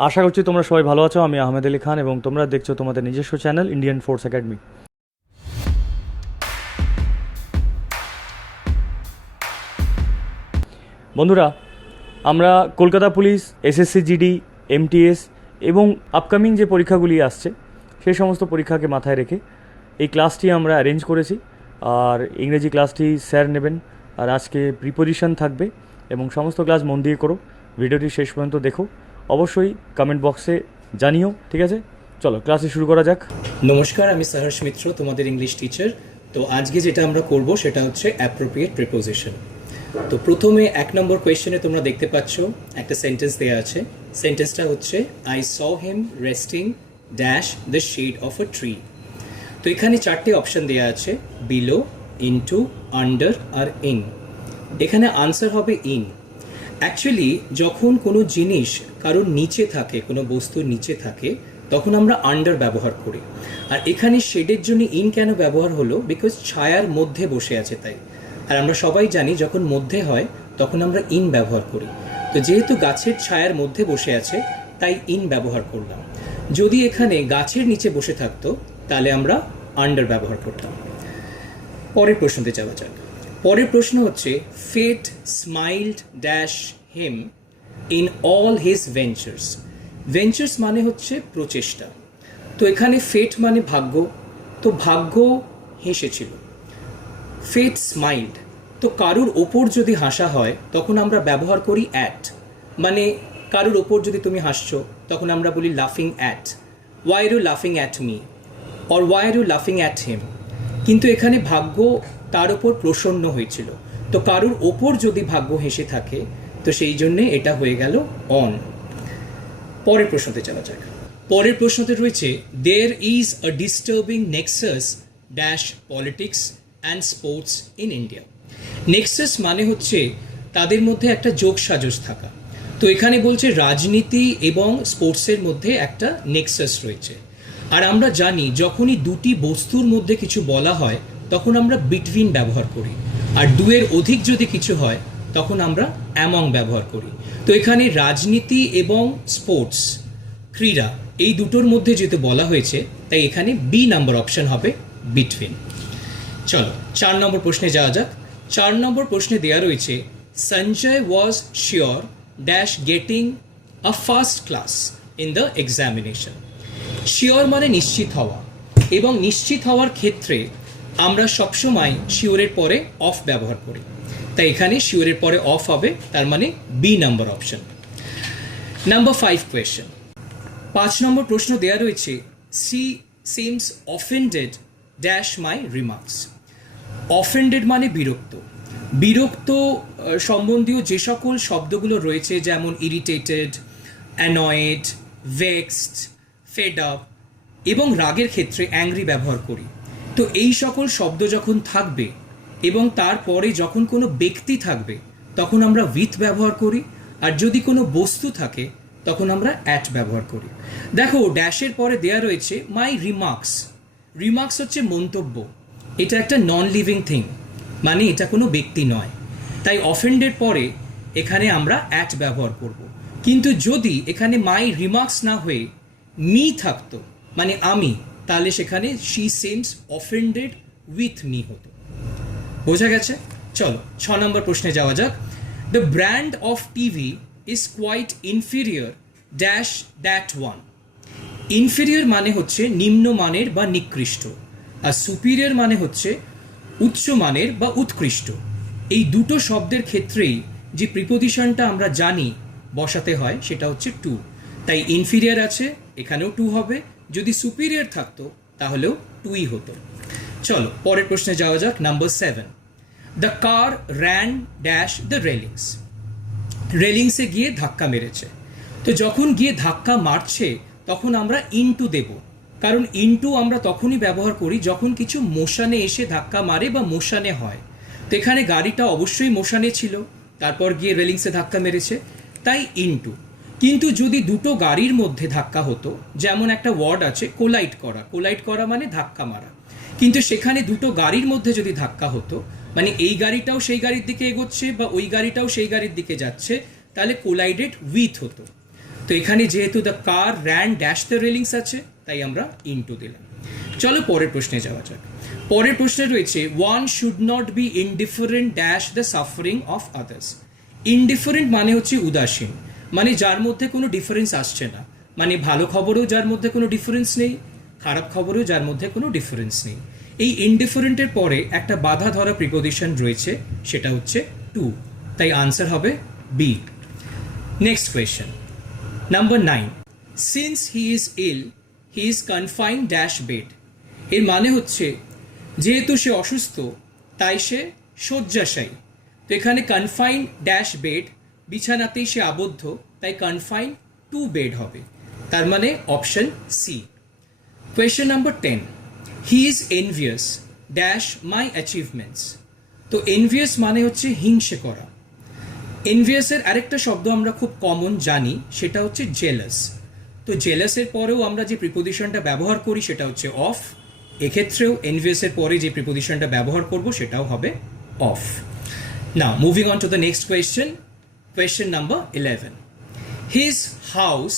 আশা করছি তোমরা সবাই ভালো আছো। আমি আহমেদ আলী খান এবং তোমরা দেখছো তোমাদের নিজস্ব চ্যানেল ইন্ডিয়ান ফোর্স একাডেমি। বন্ধুরা, আমরা Kolkata police, SSC GD, MTS এবং আপকামিং যে পরীক্ষাগুলি আসছে সেই সমস্ত পরীক্ষাকে মাথায় রেখে এই ক্লাসটি আমরা অ্যারেঞ্জ করেছি। আর ইংরেজি ক্লাসটি স্যার নেবেন, আর আজকে প্রিপোজিশন থাকবে এবং সমস্ত ক্লাস মন দিয়ে করো। ভিডিওটি শেষ পর্যন্ত দেখো, অবশ্যই কমেন্ট বক্সে জানিও, ঠিক আছে? চলো ক্লাসে শুরু করা যাক। নমস্কার, আমি সাহস মিত্র, তোমাদের ইংলিশ টিচার। তো আজকে যেটা আমরা করব সেটা হচ্ছে অ্যাপ্রোপ্রিয়েট প্রিপোজিশন। তো প্রথমে 1 নম্বর কোয়েশ্চেনে তোমরা দেখতে পাচ্ছ একটা সেন্টেন্স দেওয়া আছে। সেন্টেন্সটা হচ্ছে I saw him resting dash the shade of a tree. তো এখানে 4টে অপশন দেওয়া আছে, বিলো, ইনটু, আন্ডার আর ইন। এখানে আনসার হবে ইন। অ্যাকচুয়ালি যখন কোনো জিনিস কারোর নিচে থাকে, কোনো বস্তুর নিচে থাকে, তখন আমরা আন্ডার ব্যবহার করি। আর এখানে শেডের জন্য ইন কেন ব্যবহার হলো? বিকজ ছায়ার মধ্যে বসে আছে তাই। আর আমরা সবাই জানি যখন মধ্যে হয় তখন আমরা ইন ব্যবহার করি। তো যেহেতু গাছের ছায়ার মধ্যে বসে আছে তাই ইন ব্যবহার করলাম। যদি এখানে গাছের নিচে বসে থাকতো তাহলে আমরা আন্ডার ব্যবহার করতাম। পরের প্রশ্নতে যাওয়া যাক। পরের প্রশ্ন হচ্ছে fate smiled dash him in all his ventures. Ventures মানে হচ্ছে প্রচেষ্টা। তো এখানে ফেট মানে ভাগ্য, তো ভাগ্য হেসেছিল। ফেট স্মাইলড, তো কারুর ওপর যদি হাসা হয় তখন আমরা ব্যবহার করি অ্যাট। মানে কারুর ওপর যদি তুমি হাসছো তখন আমরা বলি লাফিং অ্যাট। ওয়াই আর ইউ লাফিং at me, or Y are you লাফিং অ্যাট হিম। কিন্তু এখানে ভাগ্য তার ওপর প্রসন্ন হয়েছিল, তো কারুর ওপর যদি ভাগ্য হেসে থাকে তো সেই জন্যে এটা হয়ে গেল অন। পরের প্রশ্নতে যাওয়া যাক। পরের প্রশ্নতে রয়েছে there is a disturbing nexus dash politics and sports in India. Nexus মানে হচ্ছে তাদের মধ্যে একটা যোগসাজশ থাকা। তো এখানে বলছে রাজনীতি এবং স্পোর্টসের মধ্যে একটা নেক্সাস রয়েছে। আর আমরা জানি যখনই দুটি বস্তুর মধ্যে কিছু বলা হয় তখন আমরা বিটুইন ব্যবহার করি, আর দুয়ের অধিক যদি কিছু হয় তখন আমরা অ্যামং ব্যবহার করি। তো এখানে রাজনীতি এবং স্পোর্টস, ক্রীড়া, এই দুটোর মধ্যে যেহেতু বলা হয়েছে তাই এখানে বি নাম্বার অপশন হবে বিটুইন। চলো 4 নম্বর প্রশ্নে যাওয়া যাক। 4 নম্বর প্রশ্নে দেওয়া রয়েছে Sanjay was sure dash getting a first class in the examination. Sure মানে নিশ্চিত হওয়া, এবং নিশ্চিত হওয়ার ক্ষেত্রে আমরা সবসময় শিওরের পরে অফ ব্যবহার করি, তাই এখানে শিওরের পরে অফ হবে, তার মানে B number option. Number 5 question. 5 number প্রশ্ন দেওয়া রয়েছে she seems offended dash my remarks. Offended মানে বিরক্ত। বিরক্ত সম্বন্ধীয় যে সকল শব্দগুলো রয়েছে যেমন irritated, annoyed, vexed, fed up এবং রাগের ক্ষেত্রে অ্যাংরি ব্যবহার করি। তো এই সকল শব্দ যখন থাকবে এবং তারপরে যখন কোনো ব্যক্তি থাকবে তখন আমরা উইথ ব্যবহার করি, আর যদি কোনো বস্তু থাকে তখন আমরা অ্যাট ব্যবহার করি। দেখো ড্যাশের পরে দেয়া রয়েছে মাই রিমার্কস। রিমার্কস হচ্ছে মন্তব্য, এটা একটা নন লিভিং থিং, মানে এটা কোনো ব্যক্তি নয়, তাই অফেন্ডের পরে এখানে আমরা অ্যাট ব্যবহার করব। কিন্তু যদি এখানে মাই রিমার্কস না হয়ে মি থাকতো, মানে আমি, তাহলে সেখানে she seems offended with me হতো। বোঝা গেছে? চলো 6 নম্বর প্রশ্নে যাওয়া যাক। The brand of TV is quite inferior dash that one. Inferior মানে হচ্ছে নিম্নমানের বা নিকৃষ্ট, আর সুপিরিয়র মানে হচ্ছে উচ্চমানের বা উৎকৃষ্ট। এই দুটো শব্দের ক্ষেত্রেই যে প্রিপোজিশনটা আমরা জানি বসাতে হয় সেটা হচ্ছে টু, তাই ইনফিরিয়র আছে এখানেও টু হবে, যদি সুপিরিয়র থাকতো তাহলেও টুই হতো। চলো পরের প্রশ্নে যাওয়া যাক। Number 7। The car ran dash the railings. রেলিংসে গিয়ে ধাক্কা মেরেছে। তো যখন গিয়ে ধাক্কা মারছে তখন আমরা ইনটু দেব, কারণ ইনটু আমরা তখনই ব্যবহার করি যখন কিছু মোশনে এসে ধাক্কা মারে বা মোশনে হয়। তো এখানে গাড়িটা অবশ্যই মোশনে ছিল, তারপর গিয়ে রেলিংসে ধাক্কা মেরেছে, তাই ইনটু। কিন্তু যদি দুটো গাড়ির মধ্যে ধাক্কা হতো, যেমন একটা ওয়ার্ড আছে কোলাইড করা, কোলাইড করা মানে ধাক্কা মারা, কিন্তু সেখানে দুটো গাড়ির মধ্যে যদি ধাক্কা হতো, মানে এই গাড়িটাও সেই গাড়ির দিকে এগোচ্ছে বা ওই গাড়িটাও সেই গাড়ির দিকে যাচ্ছে, তাহলে কোলাইডেড উইথ হতো। তো এখানে যেহেতু the car ran dash the railings আছে, তাই আমরা ইনটু দিলাম। চলো পরের প্রশ্নে যাওয়া যাক। পরের প্রশ্নে রয়েছে one should not be indifferent dash the suffering of others. Indifferent মানে হচ্ছে উদাসীন, মানে যার মধ্যে কোনো ডিফারেন্স আসছে না, মানে ভালো খবরেও যার মধ্যে কোনো ডিফারেন্স নেই, খারাপ খবরেও যার মধ্যে কোনো ডিফারেন্স নেই। এই ইনডিফারেন্টের পরে একটা বাধা ধরা প্রিপোজিশন রয়েছে, সেটা হচ্ছে টু, তাই আনসার হবে B. Next question number 9, since he is ill he is confine dash bed. এর মানে হচ্ছে যেহেতু সে অসুস্থ তাই সে শয্যাশায়ী। তো এখানে কনফাইন ড্যাশ বেড, বিছানাতেই সে আবদ্ধ, তাই কনফাইন টু বেড হবে, তার মানে option C. Question number 10, he is envious dash my achievements. তো এনভিয়াস মানে হচ্ছে হিংসে করা। এনভিয়াসের আরেকটা শব্দ আমরা খুব কমন জানি, সেটা হচ্ছে জেলাস। তো জেলাসের পরেও আমরা যে প্রিপোজিশনটা ব্যবহার করি সেটা হচ্ছে অফ। এক্ষেত্রেও এনভিয়াসের পরে যে প্রিপোজিশনটা ব্যবহার করব সেটাও হবে of. Now moving on to the next question, question number 11, his house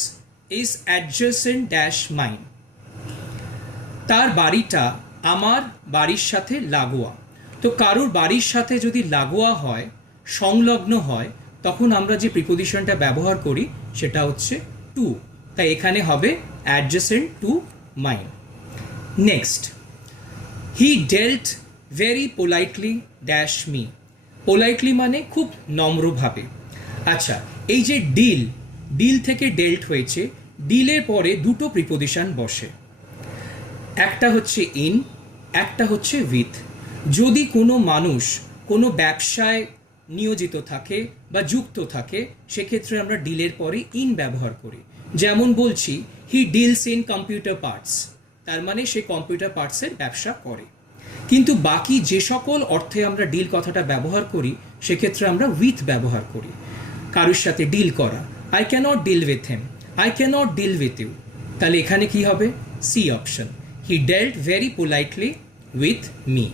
is adjacent dash mine. তার বাড়িটা আমার বাড়ির সাথে লাগোয়া। তো কারোর বাড়ির সাথে যদি লাগোয়া হয়, সংলগ্ন হয়, তখন আমরা যে প্রিপোজিশনটা ব্যবহার করি সেটা হচ্ছে টু, তাই এখানে হবে adjacent to mine. Next, he dealt very politely dash me. Politely মানে খুব নম্রভাবে। আচ্ছা, এই যে ডিল, ডিল থেকে ডেল্ট হয়েছে, ডিলের পরে দুটো প্রিপোজিশন বসে, একটা হচ্ছে ইন, একটা হচ্ছে উইথ। যদি কোনো মানুষ কোনো ব্যবসায় নিয়োজিত থাকে বা যুক্ত থাকে, সেক্ষেত্রে আমরা ডিলের পরে ইন ব্যবহার করি। যেমন বলছি he deals in computer parts, তার মানে সে কম্পিউটার পার্টসের ব্যবসা করে। কিন্তু বাকি যে সকল অর্থে আমরা ডিল কথাটা ব্যবহার করি সেক্ষেত্রে আমরা উইথ ব্যবহার করি। কারোর সাথে ডিল করা, I cannot deal with him, I cannot deal with you, তাহলে এখানে কি হবে? C option, he dealt very politely with me.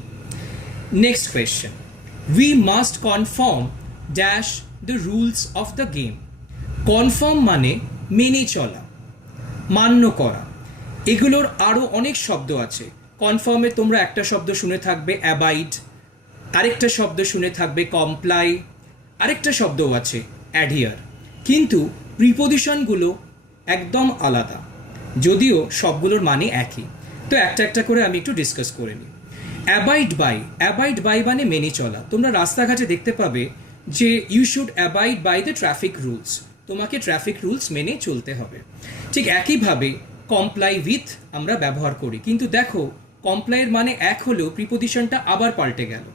Next question, we must confirm dash the rules of the game. Confirm মানে মেনে চলা, মান্য করা। এগুলোর আরও অনেক শব্দ আছে। কনফার্মে তোমরা একটা শব্দ শুনে থাকবে অ্যাবাইড, আরেকটা শব্দ শুনে থাকবে কমপ্লাই, আরেকটা শব্দও আছে অ্যাডিয়ার। কিন্তু প্রিপোজিশনগুলো একদম আলাদা, যদিও সবগুলোর মানে একই। তো একটা একটা করে আমি একটু ডিসকাস করে নিই। অ্যাবাইড বাই, অ্যাবাইড বাই মানে মেনে চলা। তোমরা রাস্তাঘাটে দেখতে পাবে যে you should abide by the traffic rules, তোমাকে ট্রাফিক রুলস মেনে চলতে হবে। ঠিক একইভাবে কমপ্লাই উইথ আমরা ব্যবহার করি, কিন্তু দেখো কমপ্লাইয়ের মানে এক হলেও প্রিপোজিশনটা আবার পাল্টে গেল।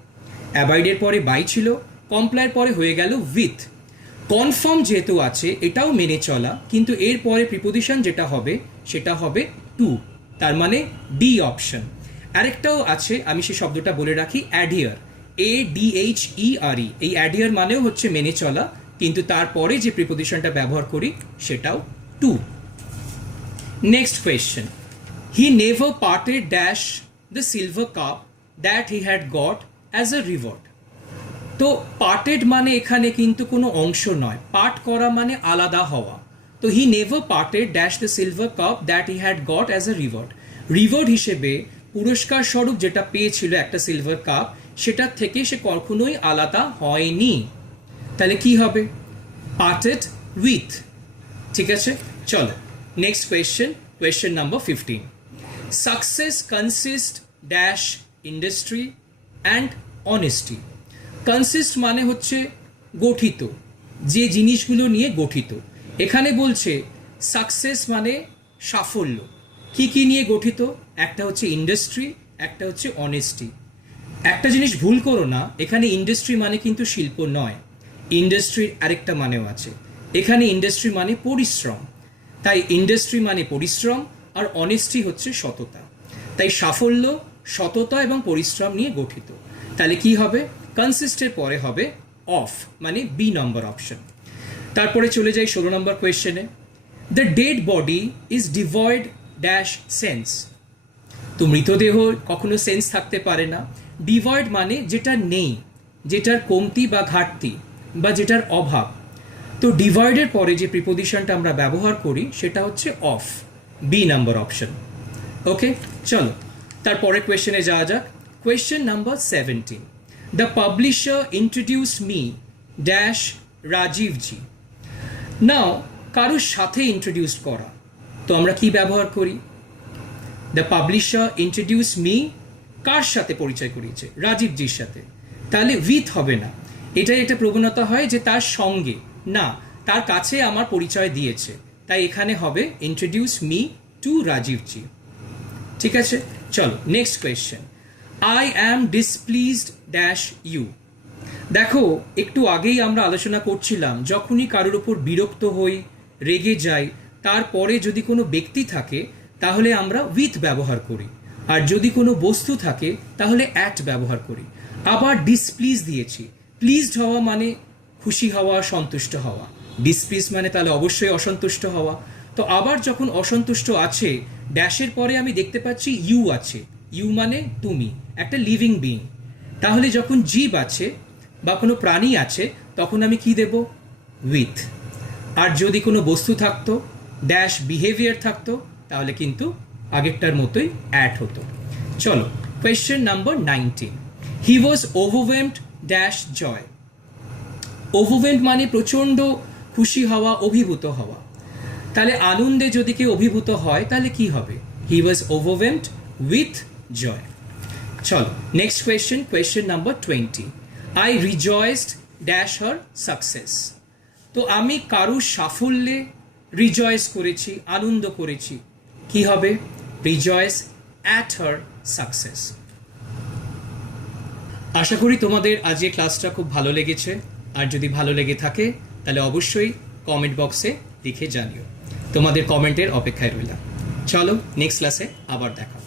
অ্যাবাইডের পরে বাই ছিল, কমপ্লাইয়ের পরে হয়ে গেল উইথ। কনফার্ম যেহেতু আছে এটাও মেনে চলা, কিন্তু এর পরে প্রিপোজিশন যেটা হবে সেটা হবে টু, তার মানে ডি অপশন। আরেকটাও আছে, আমি সেই শব্দটা বলে রাখি, অ্যাডিয়ার, ADHERE। এই অ্যাডিয়ার মানেও হচ্ছে মেনে চলা, কিন্তু তারপরে যে প্রিপোজিশনটা ব্যবহার করি সেটাও to. Next question, he never parted dash the silver cup that he had got as a reward. তো পার্টেড মানে এখানে কিন্তু কোনো অংশ নয়, পার্ট করা মানে আলাদা হওয়া। তো হি never parted dash the silver cup that he had got as a reward. Reward হিসেবে পুরস্কার স্বরূপ যেটা পেয়েছিল একটা সিলভার কাপ, সেটার থেকে সে কখনোই আলাদা হয়নি। তাহলে কি হবে? Parted with. ঠিক আছে, চলো next question, question number 15, success consist dash industry and honesty. Consist মানে হচ্ছে গঠিত, যে জিনিসগুলো নিয়ে গঠিত। এখানে বলছে সাকসেস মানে সাফল্য, কি কি নিয়ে গঠিত? একটা হচ্ছে ইন্ডাস্ট্রি, একটা হচ্ছে অনেস্টি। একটা জিনিস ভুল করো না, এখানে ইন্ডাস্ট্রি মানে কিন্তু শিল্প নয়, ইন্ডাস্ট্রির আরেকটা মানেও আছে। এখানে ইন্ডাস্ট্রি মানে পরিশ্রম, তাই ইন্ডাস্ট্রি মানে পরিশ্রম, আর অনেস্টি হচ্ছে সততা। তাই সাফল্য, সততা এবং পরিশ্রম নিয়ে গঠিত। তাহলে কি হবে? কনসিস্টের পরে হবে অফ, মানে বি নম্বর অপশন। তারপরে চলে যাই 16 নম্বর কোয়েশ্চেনে, the dead body is devoid dash sense. তো মৃতদেহ কখনো সেন্স থাকতে পারে না। ডিভয়েড মানে যেটা নেই, যেটার কমতি বা ঘাটতি বা যেটার অভাব। তো ডিভাইডের পরে যে প্রিপোজিশনটা আমরা ব্যবহার করি সেটা হচ্ছে of, B number option. Okay, চলো তারপরে কোয়েশ্চেনে যাওয়া যাক। Question number 17, the publisher introduced me dash Rajivji. Now কারোর সাথে ইন্ট্রোডিউস করা, তো আমরা কি ব্যবহার করি? দ্য পাবলিশার ইন্ট্রোডিউস মি, কার সাথে পরিচয় করিয়েছে? রাজীবজির সাথে। তাহলে উইথ হবে না, এটাই একটা প্রবণতা হয় যে তার সঙ্গে না, তার কাছে আমার পরিচয় দিয়েছে, তাই এখানে হবে ইন্ট্রোডিউস মি টু রাজীবজি। ঠিক আছে, চলো next question. I am displeased dash you. দেখো একটু আগেই আমরা আলোচনা করছিলাম যখনই কারোর উপর বিরক্ত হই, রেগে যাই, তারপরে যদি কোনো ব্যক্তি থাকে তাহলে আমরা উইথ ব্যবহার করি, আর যদি কোনো বস্তু থাকে তাহলে অ্যাট ব্যবহার করি। আবার ডিসপ্লিজ দিয়েছি, প্লিজড হওয়া মানে খুশি হওয়া, সন্তুষ্ট হওয়া, ডিসপ্লিজ মানে তাহলে অবশ্যই অসন্তুষ্ট হওয়া। তো আবার যখন অসন্তুষ্ট আছে, ড্যাশের পরে আমি দেখতে পাচ্ছি ইউ আছে, ইউ মানে তুমি, একটা লিভিং বিং। তাহলে যখন জীব আছে বা কোনো প্রাণী আছে তখন আমি কি দেব? উইথ। আর যদি কোনো বস্তু থাকতো, ড্যাশ বিহেভিয়ার থাকতো, তাহলে কিন্তু আগেরটার মতোই অ্যাড হতো। চলো question number 19, he was overwhelmed dash Joy. Overwhelmed মানে প্রচণ্ড খুশি হওয়া, অভিভূত হওয়া। তাহলে আনন্দে যদি কেউ অভিভূত হয় তাহলে কি হবে? He was overwhelmed with joy. চলো next question, question number 20, I rejoiced dash her success. তো আমি কারুর সাফল্যে রিজয়েস করেছি, আনন্দ করেছি, কি হবে? Rejoice at her success. আশা করি তোমাদের আজকের ক্লাসটা খুব ভালো লেগেছে, আর যদি ভালো লেগে থাকে তাহলে অবশ্যই কমেন্ট বক্সে লিখে জানিও। তোমাদের কমেন্টের অপেক্ষায় রইলাম। চলো নেক্সট ক্লাসে আবার দেখা।